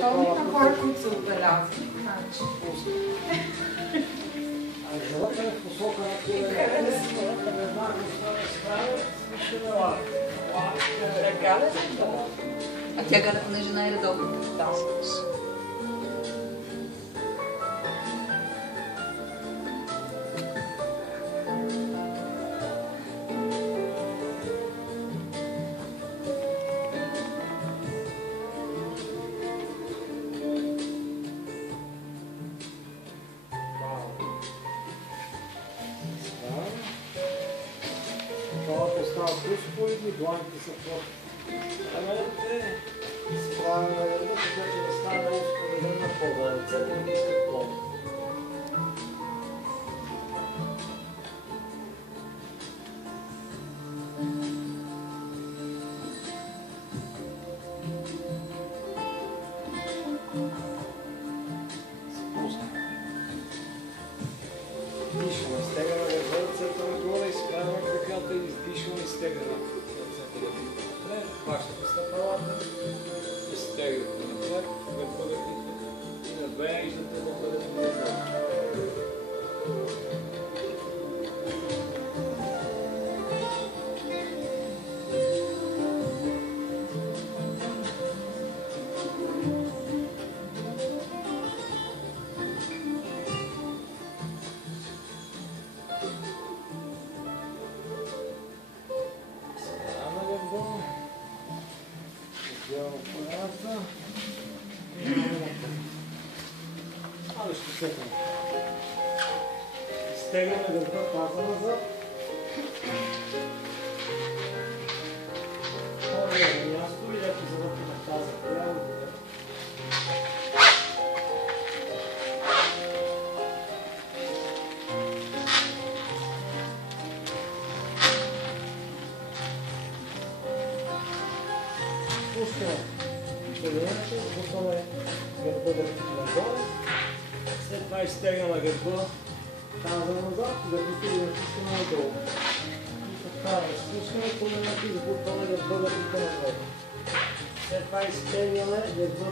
Помни на хора, които са отбелязани. Живота е в посока на кулера. А тя гадата на жена е редовно. Да. Главата остава пуско и дланите са под раменете. Справяме на гърба, така че да стане ускорено на пода. Ръцете не искат пол. Спускаме. Дишаме, стегаме гърба, ръцете нагоре, изправяме краката и издишваме и стегаме ръцете напред. Хващате стъпалата и стегате напред, гърба гърдите и на две виждате да бъдете на ще сетим. Стегаме гърба, паза назад. Ходим на място и леко завъртаме таза. Трябва да спускаме коленете, спускаме гърба нагоре. След това изтегнаме гърба таза назад, гърбите ги напускаме надолу. И така, спускаме коленете и сбутваме гърба нагоре. След това изтегнаме гърба